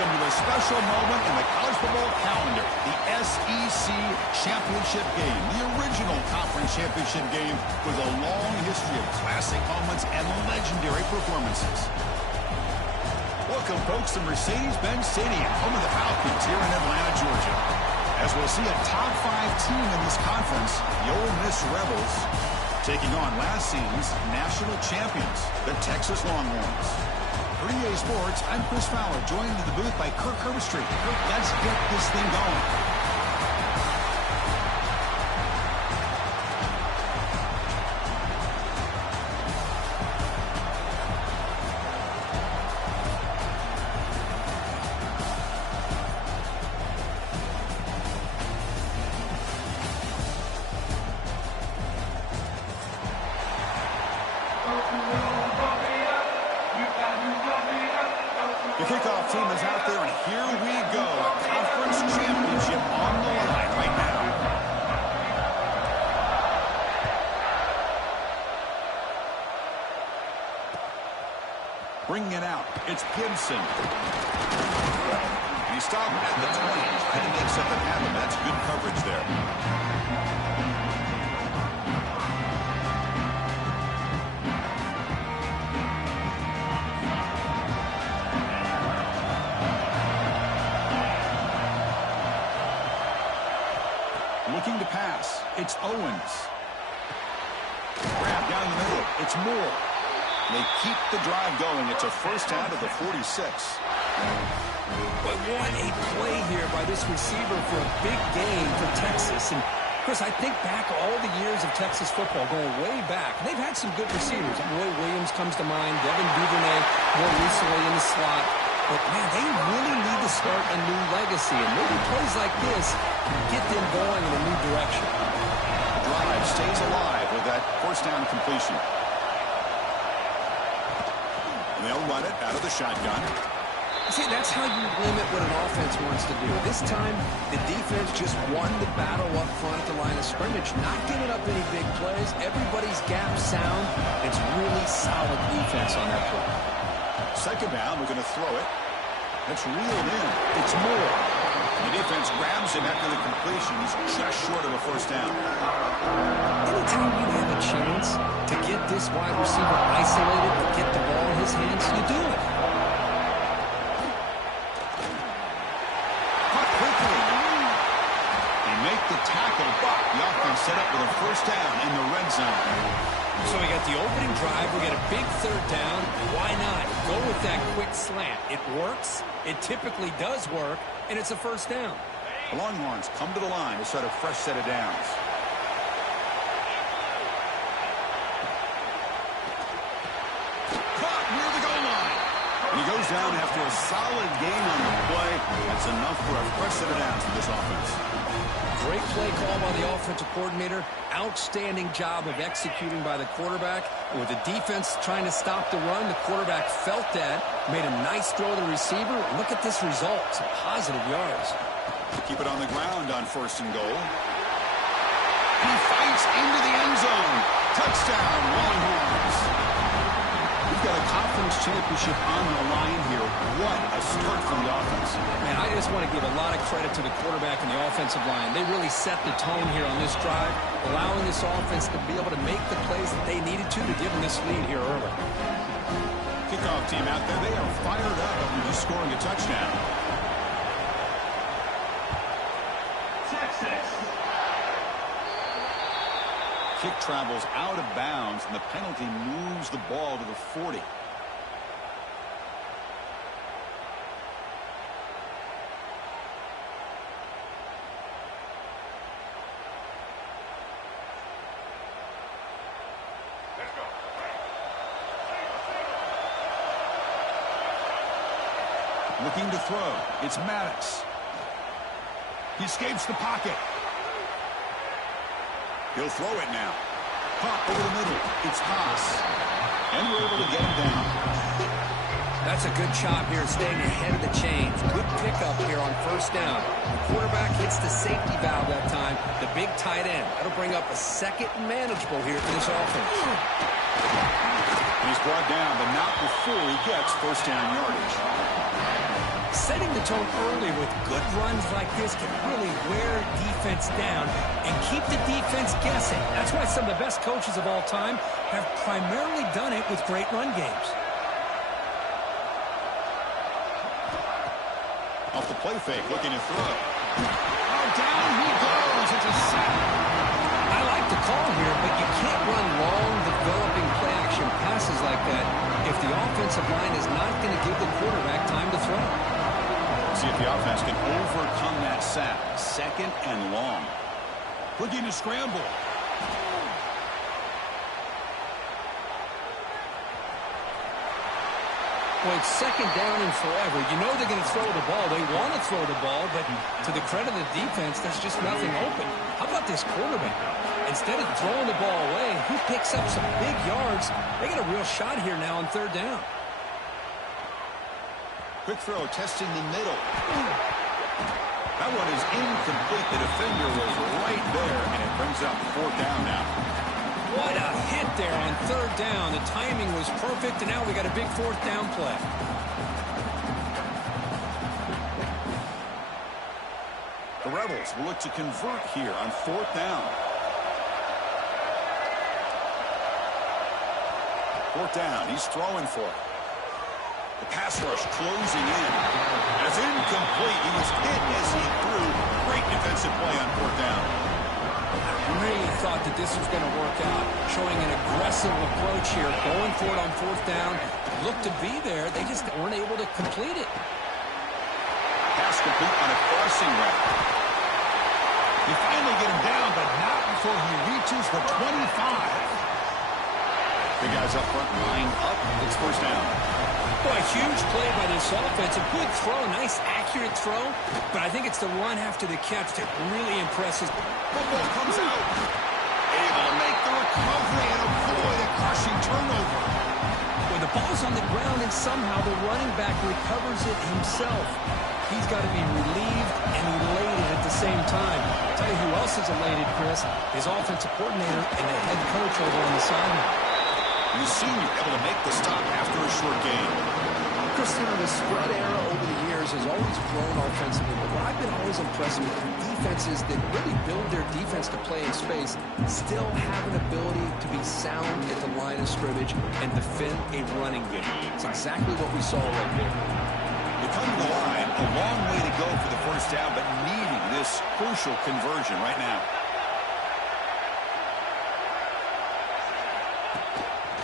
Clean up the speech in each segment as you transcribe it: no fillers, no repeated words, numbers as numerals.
into a special moment in the college football calendar, the SEC Championship game. The original conference championship game with a long history of classic moments and legendary performances. Welcome, folks, to Mercedes-Benz Stadium, home of the Falcons here in Atlanta, Georgia. As we'll see a top 5 team in this conference, the Ole Miss Rebels, taking on last season's national champions, the Texas Longhorns. For EA Sports, I'm Chris Fowler, joined in the booth by Kirk Herbstreit. Kirk, let's get this thing going. The kickoff team is out there, and here we go. A conference championship on the line right now. Bringing it out, it's Gibson. He stopped at the 20, trying to make something happen. That's good coverage there. Looking to pass. It's Owens. Grab down the middle. It's Moore. They keep the drive going. It's a first down to the 46. But what a play here by this receiver for a big gain for Texas. And, Chris, I think back all the years of Texas football, going way back. They've had some good receivers. Roy Williams comes to mind. Devin Duvernay more recently in the slot. But, man, they really need to start a new legacy. And maybe plays like this can get them going in a new direction. The drive stays alive with that first down completion. And they'll run it out of the shotgun. See, that's how you limit what an offense wants to do. This time, the defense just won the battle up front at the line of scrimmage, not giving up any big plays. Everybody's gap sound. It's really solid defense on that play. Second down, we're going to throw it. It's reeled in. It's Moore. The defense grabs him after the completion. He's just short of a first down. Anytime you have a chance to get this wide receiver isolated and get the ball in his hands, you do it. Caught quickly. They make the tackle, but the offense set up with a first down in the red zone. So we got the opening drive. We got a big third down. Why not? Go with that quick slant. It works. It typically does work, and it's a first down. The Longhorns come to the line to set a fresh set of downs. Caught near the goal line. And he goes down after a solid gain on the play. That's enough for a fresh set of downs for this offense. Great play call by the offensive coordinator. Outstanding job of executing by the quarterback. With the defense trying to stop the run, the quarterback felt that, made a nice throw to the receiver. Look at this result. Some positive yards. Keep it on the ground on first and goal. He fights into the end zone. Touchdown, Longhorns. We've got a conference championship on the line here. What a start from the offense. Man, I just want to give a lot of credit to the quarterback and the offensive line. They really set the tone here on this drive, allowing this offense to be able to make the plays that they needed to give them this lead here early. Kickoff team out there, they are fired up after just scoring a touchdown. Texas. Kick travels out of bounds, and the penalty moves the ball to the 40. Looking to throw. It's Maddox. He escapes the pocket. He'll throw it now. Caught over the middle. It's Haas. And we're able to get him down. That's a good chop here, staying ahead of the chains. Good pickup here on first down. The quarterback hits the safety valve that time. The big tight end. That'll bring up a second and manageable here for this offense. He's brought down, but not before he gets first down yardage. Setting the tone early with good runs like this can really wear defense down and keep the defense guessing. That's why some of the best coaches of all time have primarily done it with great run games. Off the play fake, looking to throw. Oh, down he goes. It's a sack. I like the call here, but you can't run long, developing play-action passes like that if the offensive line is not going to give the quarterback time to throw. See if the offense can overcome that sack. Second and long. Looking to scramble. Well, it's second down and forever. You know they're going to throw the ball. They want to throw the ball, but to the credit of the defense, there's just nothing open. How about this quarterback? Instead of throwing the ball away, he picks up some big yards. They get a real shot here now on third down. Quick throw, testing the middle. That one is incomplete. The defender was right there, and it brings up fourth down now. What a hit there on third down. The timing was perfect, and now we got a big fourth down play. The Rebels will look to convert here on fourth down. Fourth down, he's throwing for it. The pass rush closing in. That's incomplete. He was hit as he threw. Great defensive play on fourth down. Really thought that this was going to work out, showing an aggressive approach here, going for it on fourth down. Looked to be there. They just weren't able to complete it. Pass complete on a crossing route. You finally get him down, but not before he reaches the 25. The guys up front line up. It's first down. Boy, a huge play by this offense. A good throw, nice accurate throw. But I think it's the run after the catch that really impresses. Football comes out. Able to make the recovery and avoid a crushing turnover. When the ball's on the ground and somehow the running back recovers it himself, he's got to be relieved and elated at the same time. I'll tell you who else is elated, Chris. His offensive coordinator and the head coach over on the sideline. The senior able to make the stop after a short game. Chris, the spread era over the years has always grown offensively, but what I've been always impressed with defenses that really build their defense to play in space still have an ability to be sound at the line of scrimmage and defend a running game. It's exactly what we saw right there. They come to the line, a long way to go for the first down, but needing this crucial conversion right now.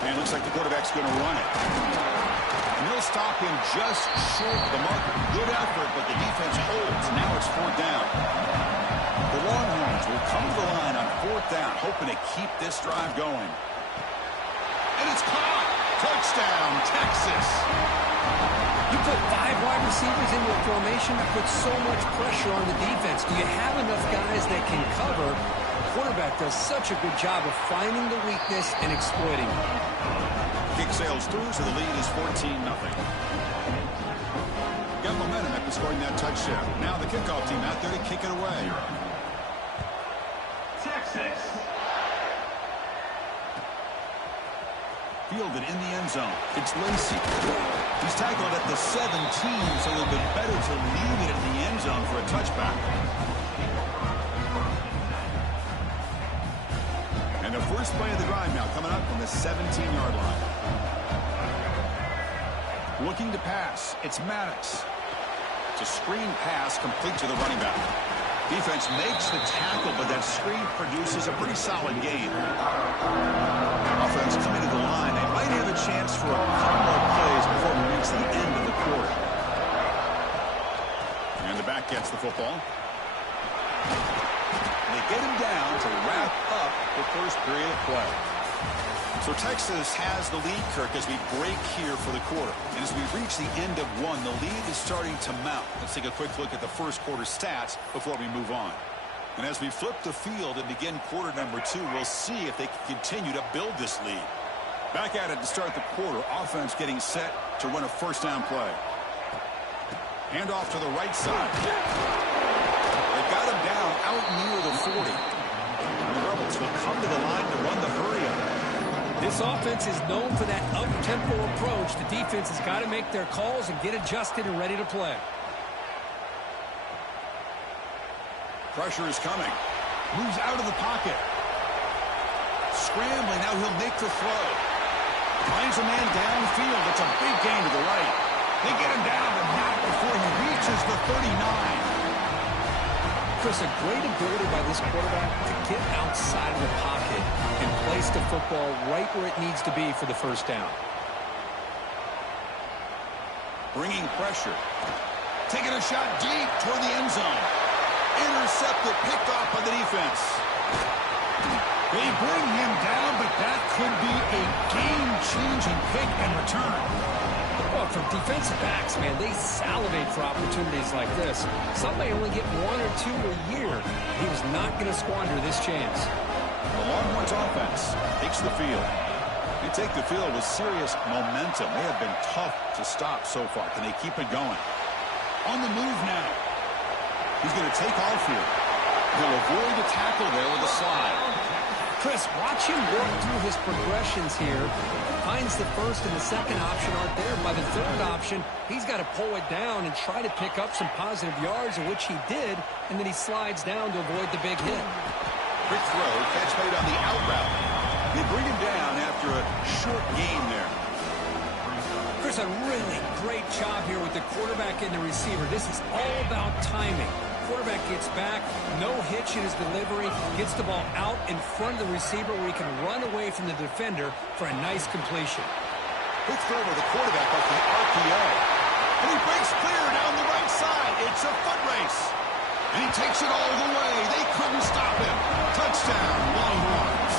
And it looks like the quarterback's going to run it. And he'll stop him just short of the marker. Good effort, but the defense holds. Now it's fourth down. The Longhorns will come to the line on fourth down, hoping to keep this drive going. And it's caught. Touchdown, Texas. You put 5 wide receivers into a formation that puts so much pressure on the defense. Do you have enough guys that can cover? The quarterback does such a good job of finding the weakness and exploiting it. Kick sails through, so the lead is 14-0. Got momentum after scoring that touchdown. Now the kickoff team out there to kick it away. Texas. Fielded in the end zone. It's Lacey. He's tackled at the 17, so it would have been better to leave it in the end zone for a touchback. And the first play of the drive now coming up from the 17-yard line. Looking to pass. It's Maddox. It's a screen pass complete to the running back. Defense makes the tackle, but that screen produces a pretty solid gain. Offense coming to the line. They might have a chance for a couple more plays before we reach the end of the quarter. And the back gets the football. They get him down to wrap up the first period of play. So Texas has the lead, Kirk, as we break here for the quarter. And as we reach the end of one, the lead is starting to mount. Let's take a quick look at the first quarter stats before we move on. And as we flip the field and begin quarter number 2, we'll see if they can continue to build this lead. Back at it to start the quarter. Offense getting set to run a first down play. Hand off to the right side. They got him down out near the 40. And the Rebels will come to the line to run the hurry-up. This offense is known for that up-tempo approach. The defense has got to make their calls and get adjusted and ready to play. Pressure is coming. Moves out of the pocket. Scrambling. Now he'll make the throw. Finds a man downfield. It's a big gain to the right. They get him down, but not before he reaches the 39. Chris, a great ability by this quarterback to get outside of the pocket and place the football right where it needs to be for the first down. Bringing pressure. Taking a shot deep toward the end zone. Intercepted, picked off by the defense. They bring him down, but that could be a game-changing pick and return. Well, for defensive backs, man, they salivate for opportunities like this. Some may only get one or two a year. He was not going to squander this chance. The Longhorns offense takes the field. They take the field with serious momentum. They have been tough to stop so far. Can they keep it going? On the move now. He's going to take off here. He'll avoid the tackle there with a slide. Chris, watch him work through his progressions here. Finds the first and the second option aren't there. By the third option, he's got to pull it down and try to pick up some positive yards, which he did, and then he slides down to avoid the big hit. Quick throw, catch made on the out route. They bring him down after a short gain there. Chris, a really great job here with the quarterback and the receiver. This is all about timing. Quarterback gets back, no hitch in his delivery, gets the ball out in front of the receiver where he can run away from the defender for a nice completion. Quick throw to the quarterback off the RPO. And he breaks clear down the right side. It's a foot race. And he takes it all the way. They couldn't stop him. Touchdown, Longhorns.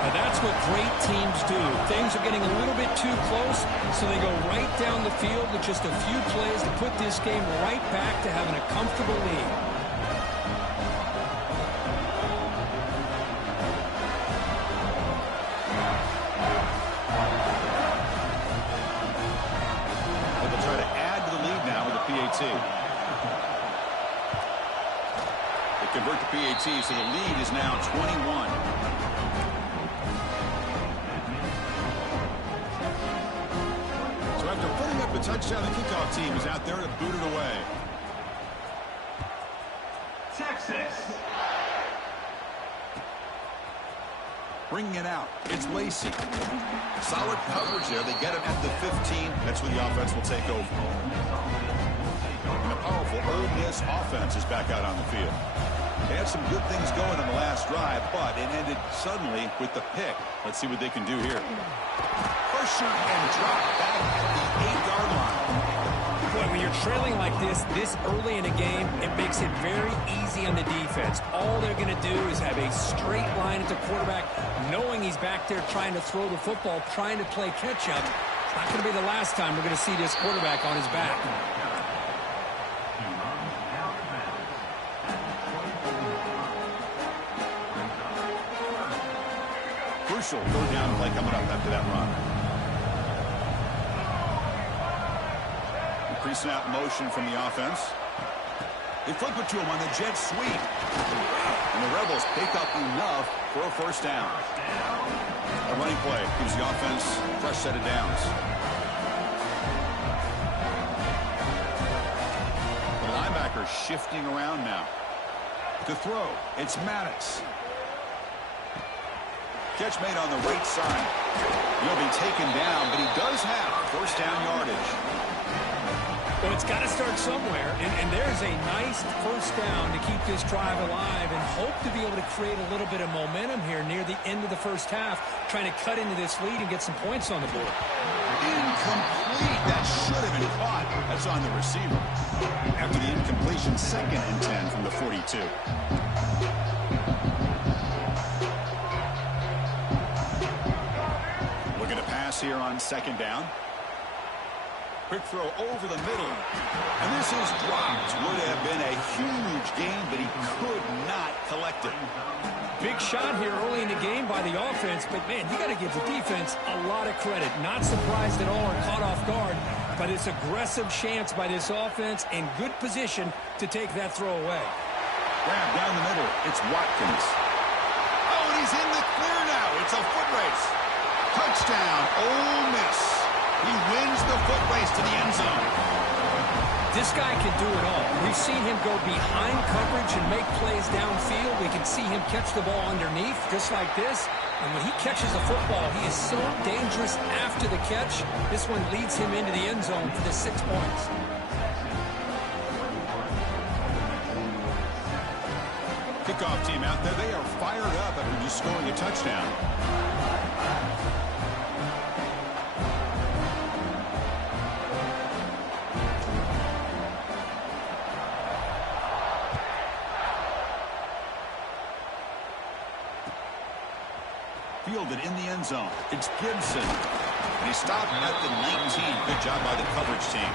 Now that's what great teams do. Things are getting a little bit too close, so they go right down the field with just a few plays to put this game right back to having a comfortable lead. They'll try to add to the lead now with a PAT. They convert the PAT, so the lead is now 21. The touchdown, the kickoff team is out there to boot it away. Texas. Bringing it out. It's Lacey. Solid coverage there. They get him at the 15. That's where the offense will take over. And a powerful Ole Miss offense is back out on the field. They had some good things going on the last drive, but it ended suddenly with the pick. Let's see what they can do here. Pressure and drop back at the 8-yard line. Boy, when you're trailing like this early in a game, it makes it very easy on the defense. All they're going to do is have a straight line at the quarterback, knowing he's back there trying to throw the football, trying to play catch-up. It's not going to be the last time we're going to see this quarterback on his back. Crucial third down play coming up after that run. Pre-snap motion from the offense. They flip it to him on the jet sweep. And the Rebels pick up enough for a first down. A running play gives the offense a fresh set of downs. The linebacker shifting around now. To throw, it's Maddox. Catch made on the right side. He'll be taken down, but he does have first down yardage. Well, it's got to start somewhere, and there's a nice first down to keep this drive alive and hope to be able to create a little bit of momentum here near the end of the first half, trying to cut into this lead and get some points on the board. Incomplete. That should have been caught. That's on the receiver. After the incompletion, 2nd and 10 from the 42. Looking to pass here on 2nd down. Quick throw over the middle. And this is dropped. Would have been a huge gain, but he could not collect it. Big shot here early in the game by the offense, but, man, you got to give the defense a lot of credit. Not surprised at all or caught off guard, but it's aggressive chance by this offense and good position to take that throw away. Grab down the middle. It's Watkins. Oh, and he's in the clear now. It's a foot race. Touchdown, Ole Miss. He wins the foot race to the end zone. This guy can do it all. We've seen him go behind coverage and make plays downfield. We can see him catch the ball underneath, just like this. And when he catches the football, he is so dangerous after the catch. This one leads him into the end zone for the 6 points. Kickoff team out there. They are fired up after just scoring a touchdown. Fielded in the end zone. It's Gibson. And he stopped at the 19. Good job by the coverage team.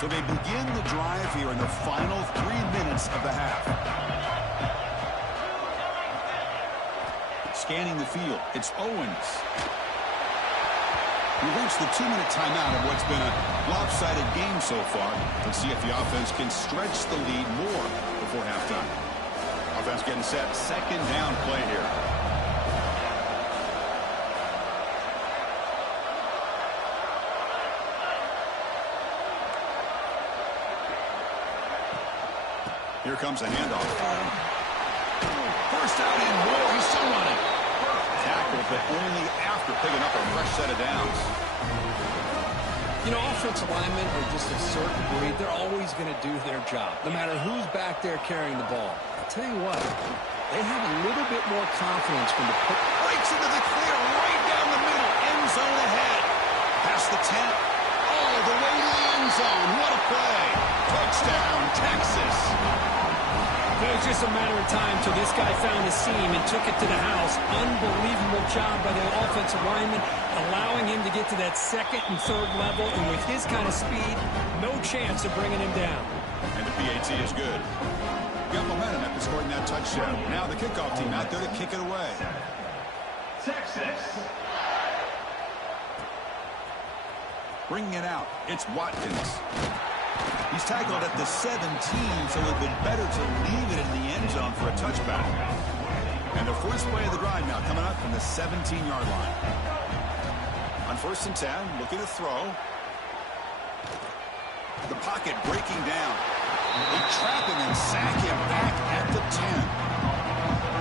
So they begin the drive here in the final 3 minutes of the half. Scanning the field. It's Owens. We reached the 2-minute timeout of what's been a lopsided game so far. Let's see if the offense can stretch the lead more before halftime. Offense getting set. Second down play here. Here comes a handoff. First out and more. He's still running. Tackle, but only after picking up a fresh set of downs. You know, offensive linemen are just a certain breed. They're always going to do their job, no matter who's back there carrying the ball. I'll tell you what, they have a little bit more confidence when the breaks into the clear right down the middle. End zone ahead. Past the 10. All the way to the end zone. What a play. Touchdown, Texas. It was just a matter of time till this guy found a seam and took it to the house. Unbelievable job by the offensive lineman, allowing him to get to that second and third level. And with his kind of speed, no chance of bringing him down. And the PAT is good. Got momentum after scoring that touchdown. Now the kickoff team out there to kick it away. Texas. Bringing it out, it's Watkins. He's tackled at the 17, so it would have been better to leave it in the end zone for a touchback. And the first play of the drive now coming up from the 17-yard line. On 1st and 10, looking to throw. The pocket breaking down. They trap him and sack him back at the 10.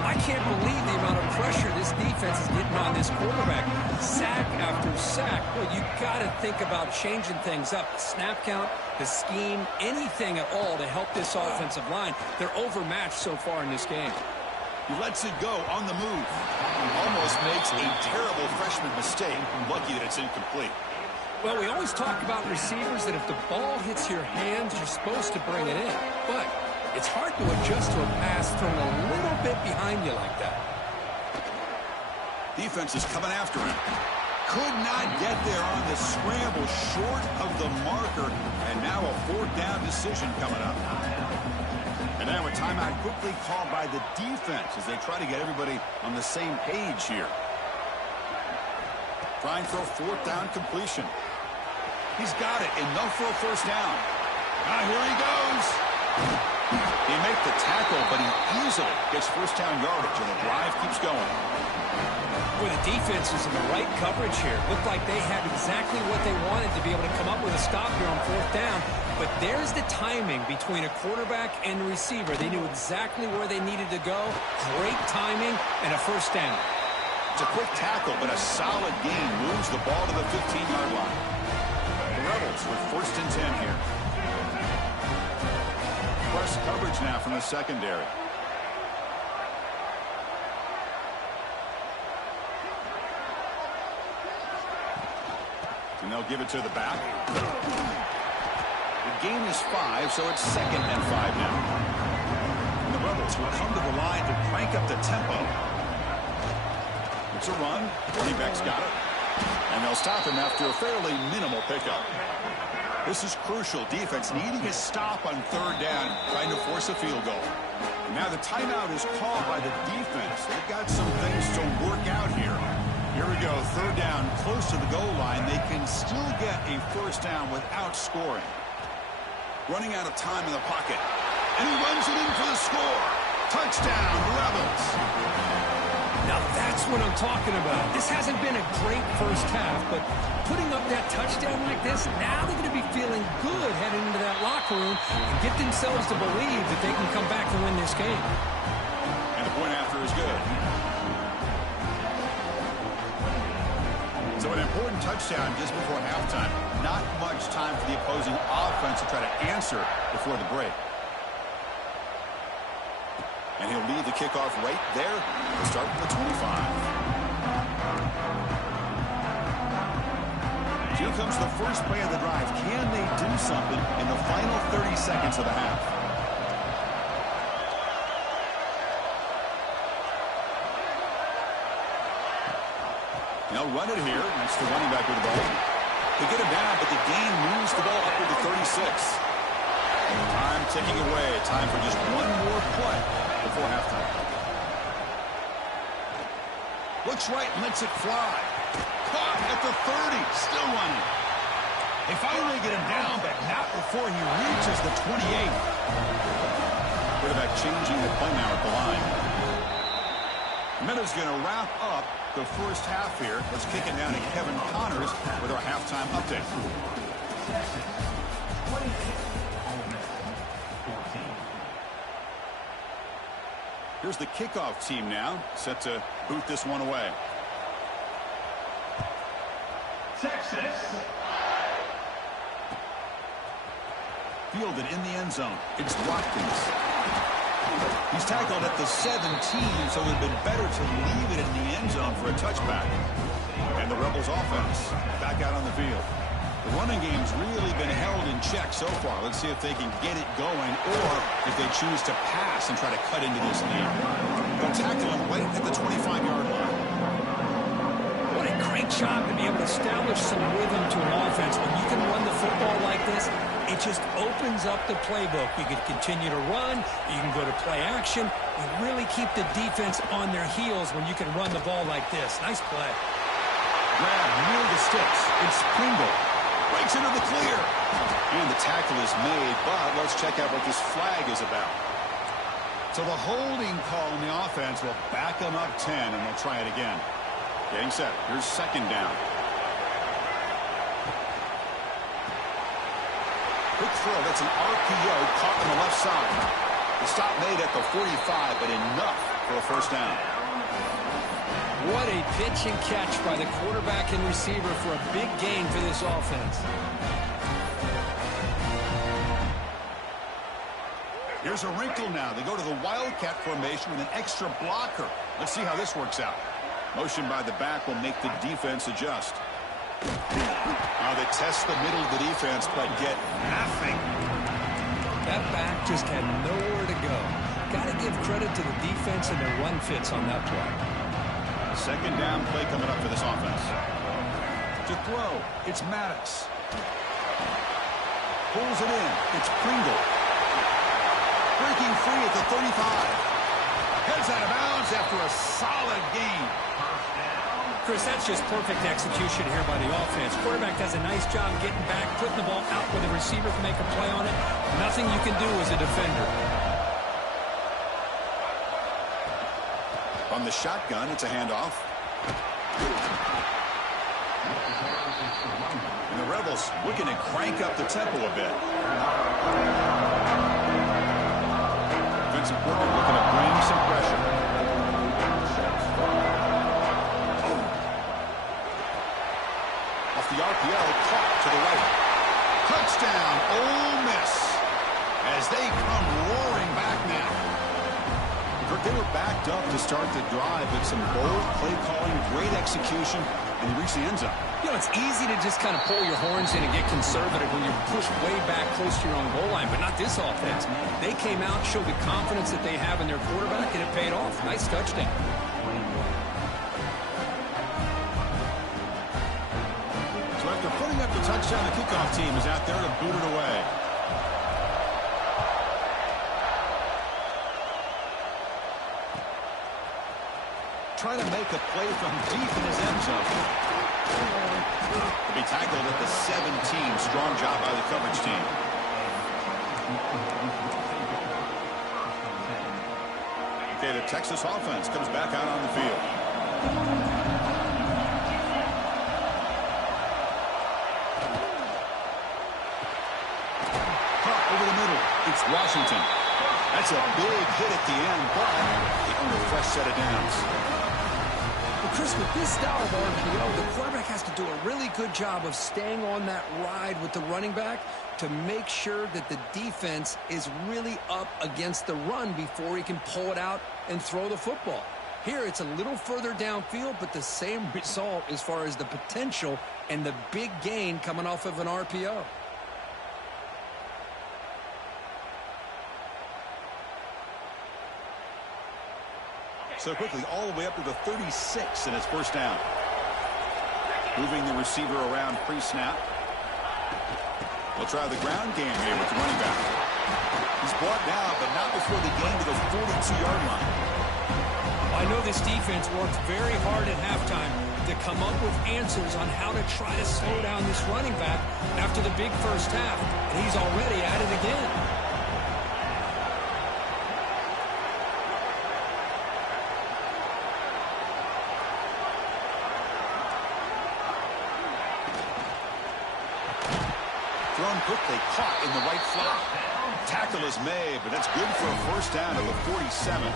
I can't believe the amount of pressure this defense is getting on this quarterback. Sack after sack. Well, you got to think about changing things up. The snap count, the scheme, anything at all to help this offensive line. They're overmatched so far in this game. He lets it go on the move. Almost makes a terrible freshman mistake. Lucky that it's incomplete. Well, we always talk about receivers that if the ball hits your hands, you're supposed to bring it in. But it's hard to adjust to a pass thrown a little bit behind you like that. Defense is coming after him. Could not get there on the scramble, short of the marker. And now a 4th down decision coming up. And now a timeout quickly called by the defense as they try to get everybody on the same page here. Trying for a 4th down completion. He's got it. Enough for a 1st down. Now here he goes. He makes the tackle, but he easily gets 1st down yardage, and the drive keeps going. Boy, the defense is in the right coverage here. Looked like they had exactly what they wanted to be able to come up with a stop here on 4th down. But there's the timing between a quarterback and the receiver. They knew exactly where they needed to go. Great timing and a 1st down. It's a quick tackle, but a solid gain moves the ball to the 15-yard line. The Rebels with 1st and 10 here. Press coverage now from the secondary. And they'll give it to the back. The gain is 5, so it's 2nd and 5 now. And the Rebels will come to the line to crank up the tempo. It's a run. Running back's got it. And they'll stop him after a fairly minimal pickup. This is crucial. Defense needing a stop on 3rd down, trying to force a field goal. And now the timeout is called by the defense. They've got some things to work out here. Here we go. 3rd down, close to the goal line. They can still get a 1st down without scoring. Running out of time in the pocket. And he runs it in for the score. Touchdown, Rebels. Now that's what I'm talking about. This hasn't been a great first half, but putting up that touchdown like this, now they're going to be feeling good heading into that locker room and get themselves to believe that they can come back and win this game. And the point after is good. So an important touchdown just before halftime. Not much time for the opposing offense to try to answer before the break. And he'll lead the kickoff right there to start from the 25. Here comes the first play of the drive. Can they do something in the final 30 seconds of the half? They'll run it here. That's the running back with the ball. They get him down, but the gain moves the ball up to the 36. Time ticking away. Time for just one more play before halftime. Looks right, lets it fly. Caught at the 30. Still running. They finally get him down, but not before he reaches the 28. Quarterback changing the play now at the line. Meadows going to wrap up the first half here. Let's kick it down to Kevin Connors with our halftime update. Here's the kickoff team now, set to boot this one away. Texas. Fielded in the end zone. It's Watkins. He's tackled at the 17, so it would have been better to leave it in the end zone for a touchback. And the Rebels offense back out on the field. The running game's really been held in check so far. Let's see if they can get it going or if they choose to pass and try to cut into this lead. They'll tackle him right at the 25-yard line. What a great job to be able to establish some rhythm to an offense. When you can run the football like this, it just opens up the playbook. You can continue to run. You can go to play action. You really keep the defense on their heels when you can run the ball like this. Nice play. Grab near the sticks. It's Pringle. Breaks into the clear. And the tackle is made, but let's check out what this flag is about. So the holding call in the offense will back them up 10, and they'll try it again. Getting set. Here's second down. Quick throw. That's an RPO caught on the left side. The stop made at the 45, but enough for a first down. What a pitch and catch by the quarterback and receiver for a big gain for this offense. Here's a wrinkle now. They go to the Wildcat formation with an extra blocker. Let's see how this works out. Motion by the back will make the defense adjust. Now they test the middle of the defense, but get nothing. That back just had nowhere to go. Got to give credit to the defense and their run fits on that play. Second down play coming up for this offense. To throw, it's Maddox. Pulls it in, it's Pringle. Breaking free at the 35. Heads out of bounds after a solid gain. Chris, that's just perfect execution here by the offense. Quarterback does a nice job getting back, putting the ball out where the receiver can make a play on it. Nothing you can do as a defender. On the shotgun, it's a handoff. And the Rebels looking to crank up the tempo a bit. Vincent Porter looking to bring some pressure. Off the RPO, caught to the right. Touchdown, Ole Miss. As they come roaring back now. They were backed up to start the drive, but some bold play calling, great execution, and they reached the end zone. You know, it's easy to just kind of pull your horns in and get conservative when you're pushed way back close to your own goal line, but not this offense. They came out, showed the confidence that they have in their quarterback, and it paid off. Nice touchdown. So after putting up the touchdown, the kickoff team is out there to boot it away. Trying to make a play from deep in his end zone. To be tackled at the 17. Strong job by the coverage team. Okay, the Texas offense comes back out on the field. Over the middle, it's Washington. That's a big hit at the end, but they earn a fresh set of downs. Well, Chris, with this style of RPO, the quarterback has to do a really good job of staying on that ride with the running back to make sure that the defense is really up against the run before he can pull it out and throw the football. Here, it's a little further downfield, but the same result as far as the potential and the big gain coming off of an RPO. So quickly, all the way up to the 36, and it's first down. Moving the receiver around pre-snap. We'll try the ground game here with the running back. He's brought down, but not before the gain to the 42-yard line. I know this defense worked very hard at halftime to come up with answers on how to try to slow down this running back after the big first half, and he's already at it again. Thrown quickly, caught in the right flat. Tackle is made, but that's good for a first down at the 47.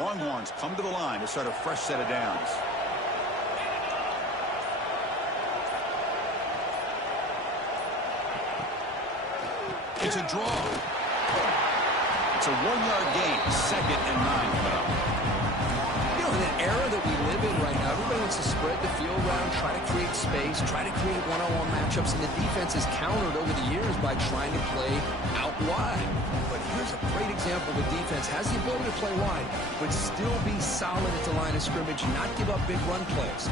Longhorns come to the line to start a fresh set of downs. It's a draw. It's a 1-yard gain. 2nd and 9 coming up. You know, in the era that we live in right now, everybody wants to spread the field around, try to create space, try to create one-on-one matchups, and the defense is countered over the years by trying to play out wide. But here's a great example. The defense has the ability to play wide, but still be solid at the line of scrimmage and not give up big run plays.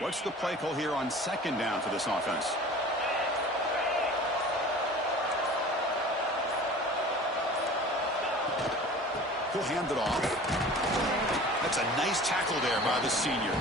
What's the play call here on 2nd down for this offense? He'll hand it off. That's a nice tackle there by the senior.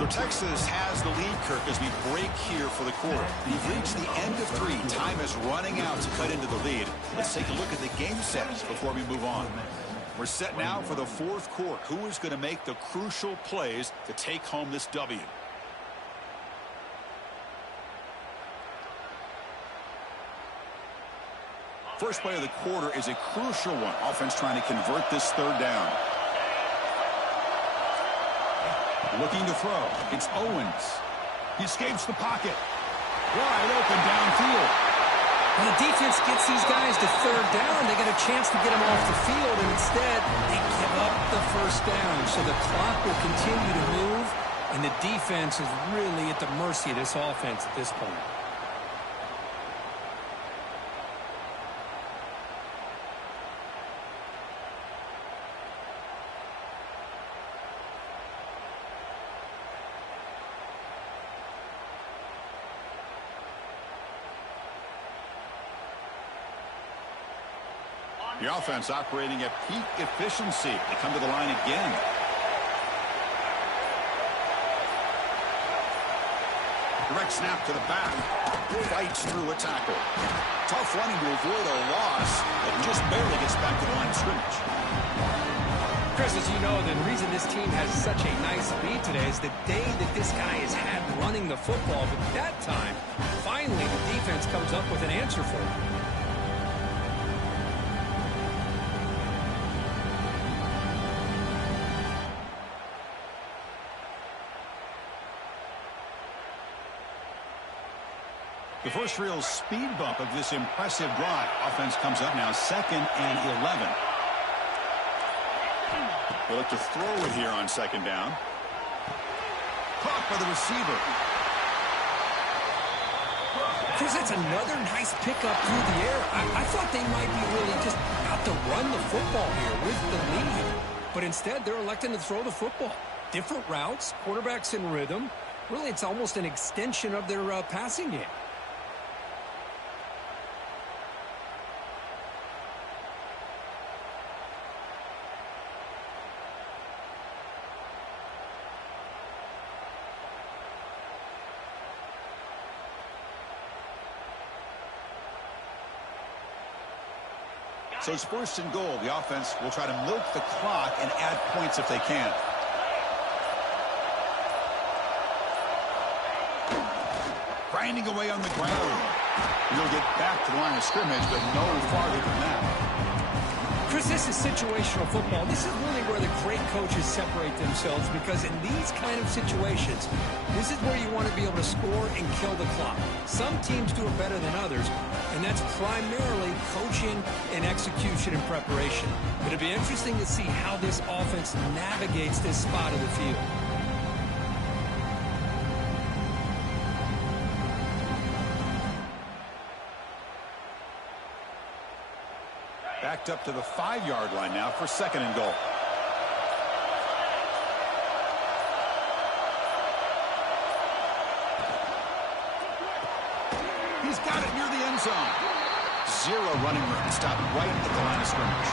So Texas has the lead, Kirk, as we break here for the quarter. We've reached the end of 3. Time is running out to cut into the lead. Let's take a look at the game sets before we move on. We're set now for the 4th quarter. Who is going to make the crucial plays to take home this W? First play of the quarter is a crucial one. Offense trying to convert this 3rd down. Looking to throw. It's Owens. He escapes the pocket. Wide open downfield. When the defense gets these guys to 3rd down, they get a chance to get them off the field, and instead they give up the first down. So the clock will continue to move, and the defense is really at the mercy of this offense at this point. The offense operating at peak efficiency. They come to the line again. Direct snap to the back. Fights through a tackle. Tough running to avoid a loss, but just barely gets back to the line of scrimmage. Chris, as you know, the reason this team has such a nice lead today is the day that this guy has had running the football. But that time, finally, the defense comes up with an answer for him. The first real speed bump of this impressive drive. Offense comes up now, 2nd and 11. They'll look to throw it here on 2nd down. Caught by the receiver. Chris, that's another nice pickup through the air. I thought they might be really just out to run the football here with the lead. But instead, they're electing to throw the football. Different routes, quarterbacks in rhythm. Really, it's almost an extension of their passing game. So it's 1st and goal. The offense will try to milk the clock and add points if they can. Grinding away on the ground. He'll get back to the line of scrimmage, but no farther than that. Chris, this is situational football. This is really where the great coaches separate themselves, because in these kind of situations, this is where you want to be able to score and kill the clock. Some teams do it better than others, and that's primarily coaching and execution and preparation. But it'll be interesting to see how this offense navigates this spot of the field. Backed up to the 5-yard line now for 2nd and goal. He's got it near the end zone. 0 running room. Stopped right at the line of scrimmage.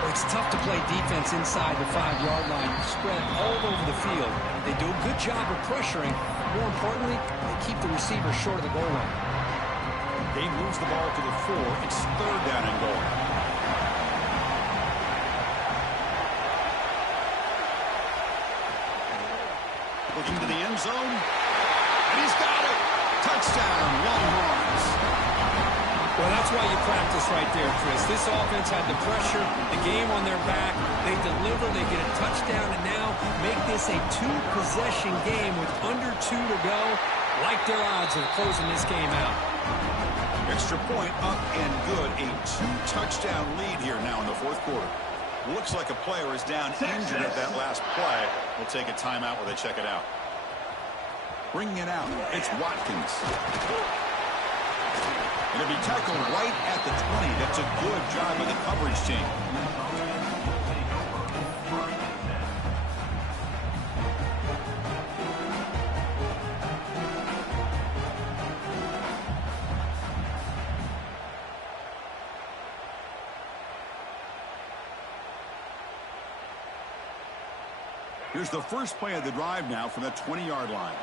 Well, it's tough to play defense inside the 5-yard line, spread all over the field. They do a good job of pressuring. More importantly, they keep the receiver short of the goal line. He moves the ball to the 4. It's 3rd down and goal. Looking to the end zone. And he's got it. Touchdown, Longhorns. Well, that's why you practice right there, Chris. This offense had the pressure, the game on their back. They deliver, they get a touchdown, and now make this a 2-possession game with under 2 to go. Like their odds of closing this game out. Extra point up and good. A 2-touchdown lead here now in the 4th quarter. Looks like a player is down injured at that last play. We'll take a timeout while they check it out. Bringing it out, it's Watkins. It'll be tackled right at the 20. That's a good job by the coverage team. Here's the first play of the drive now from the 20-yard line.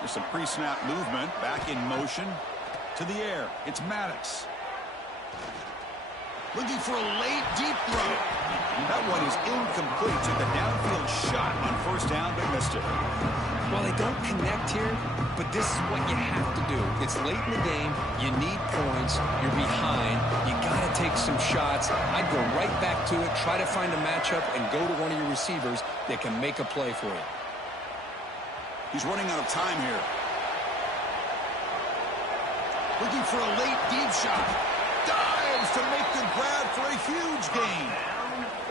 There's some pre-snap movement. Back in motion. To the air. It's Maddox. Looking for a late, deep throw. That one is incomplete. Took a downfield shot on 1st down, but missed it. Well, they don't connect here, but this is what you have to do. It's late in the game. You need points. You're behind. You got to take some shots. I'd go right back to it, try to find a matchup, and go to one of your receivers that can make a play for you. He's running out of time here. Looking for a late, deep shot. Dives to make the grab for a huge gain.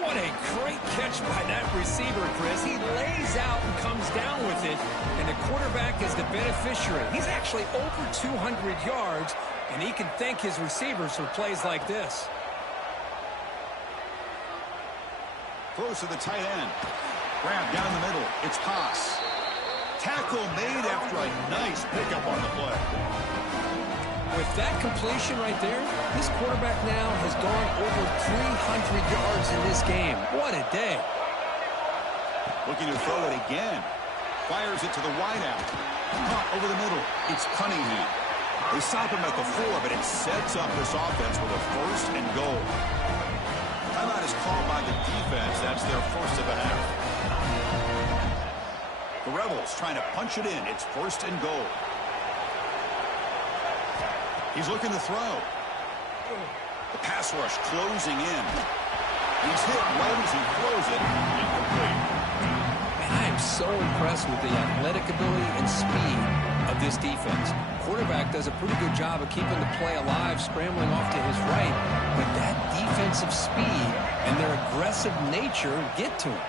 What a great catch by that receiver, Chris. He lays out and comes down with it, and the quarterback is the beneficiary. He's actually over 200 yards, and he can thank his receivers for plays like this. Close to the tight end. Grab down the middle. It's Haas. Tackle made after a nice pickup on the play. With that completion right there, this quarterback now has gone over 300 yards in this game. What a day. Looking to throw it again. Fires it to the wideout. Caught over the middle. It's Cunningham. They stop him at the 4, but it sets up this offense with a 1st and goal. Timeout is called by the defense. That's their 1st of the half. The Rebels trying to punch it in. It's 1st and goal. He's looking to throw. The pass rush closing in. He's hit right as he throws it. Incomplete. Man, I am so impressed with the athletic ability and speed of this defense. Quarterback does a pretty good job of keeping the play alive, scrambling off to his right, but that defensive speed and their aggressive nature get to him.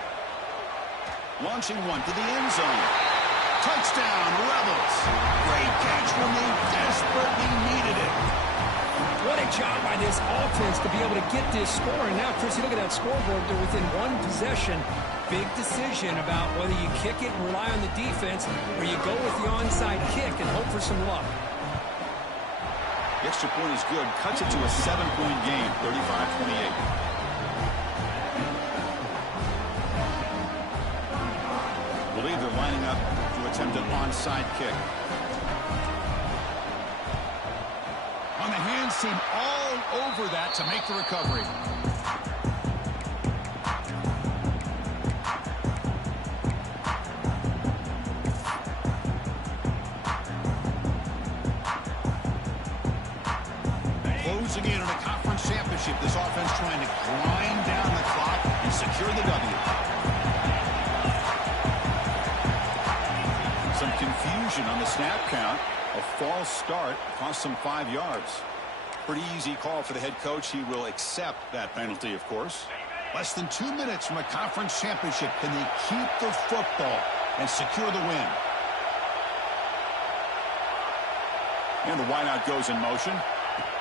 Launching one to the end zone. Touchdown, Rebels. Great catch when they desperately needed it. What a job by this offense to be able to get this score. And now, Chris, you look at that scoreboard, they're within one possession. Big decision about whether you kick it and rely on the defense or you go with the onside kick and hope for some luck. The extra point is good. Cuts it to a 7-point game, 35-28. Believe they're lining up to attempt an onside kick. On the hands team all over that to make the recovery. Closing in on a conference championship, this offense trying to grind down the clock and secure the W. Some confusion on the snap count. A false start cost them 5 yards. Pretty easy call for the head coach. He will accept that penalty, of course. Less than 2 minutes from a conference championship. Can they keep the football and secure the win? And the wideout goes in motion.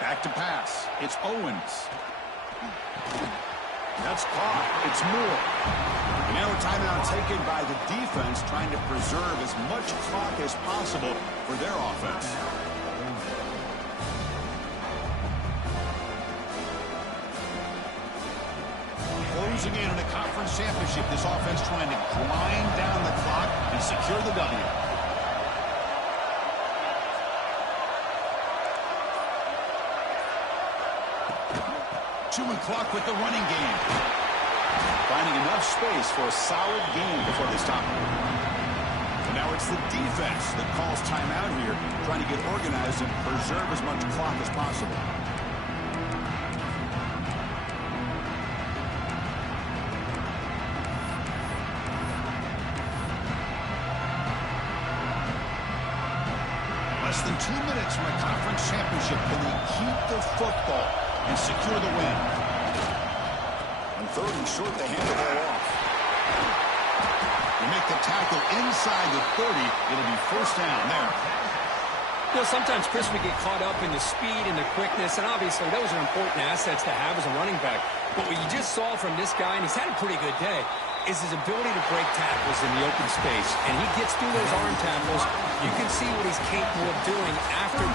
Back to pass. It's Owens. That's caught. It's Moore. And now a timeout taken by the defense, trying to preserve as much clock as possible for their offense. Closing in on a conference championship, this offense trying to grind down the clock and secure the W. Chewing clock with the running game. Finding enough space for a solid game before they stop. And now it's the defense that calls timeout here, trying to get organized and preserve as much clock as possible. Less than 2 minutes from a conference championship. Can they keep the football and secure the win? On 3rd and short, they hand the ball off. They make the tackle inside the 30. It'll be first down there. You know, sometimes, Chris, we get caught up in the speed and the quickness, and obviously those are important assets to have as a running back. But what you just saw from this guy, and he's had a pretty good day, is his ability to break tackles in the open space. And he gets through those arm tackles. You can see what he's capable of doing after being